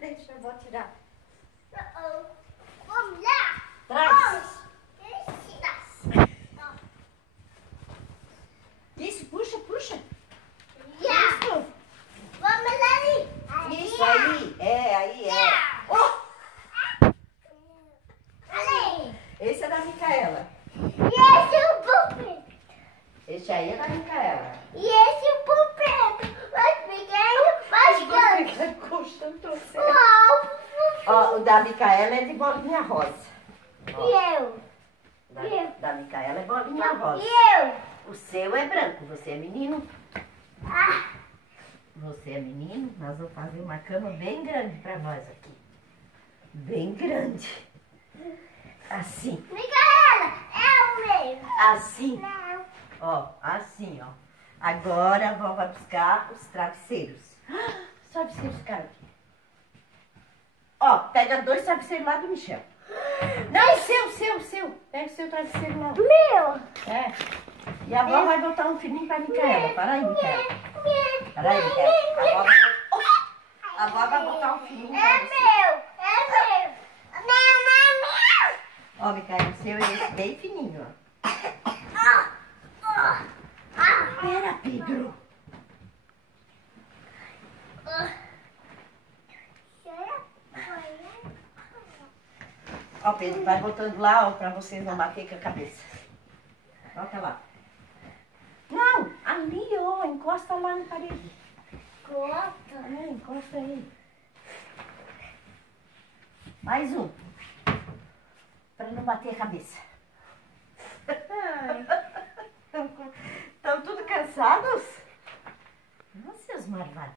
Deixa eu vou tirar. Vamos lá. Traz. Isso, puxa, puxa. Isso. Vamos ali. Isso, aí. Aí é. Oh! Ali. Esse é da Micaela. E esse é o pupilo. Esse aí é da Micaela. E esse é o pupilo. Mais pequeno, mais grande. Ó, o da Micaela é de bolinha rosa. Ó, E eu? da Micaela é bolinha rosa. E eu? O seu é branco. Você é menino? Ah, Você é menino? Nós vamos fazer uma cama bem grande pra nós aqui. Bem grande. Assim. Micaela, é o meu. Assim. Não. Ó, assim, ó. Agora a vó vai buscar os travesseiros. Os travesseiros ficaram aqui. Ó, pega 2 travesseiros lá do Michel. Não, seu. Pega o seu travesseiro lá. Meu. É. E a avó vai botar um fininho pra Micaela. Para aí, Micaela. Para aí, Micaela. A avó vai botar um fininho pra É você. meu. É meu. Meu. Ó, Micaela, o seu é esse bem fininho, ó. Pera, Pedro. Ó, Pedro, vai botando lá, ó, pra vocês não bater com a cabeça. Bota lá. Não, ali, ó, encosta lá na parede. Encosta aí. Mais um. Pra não bater a cabeça. Estão tudo cansados? Nossa, seus marvados.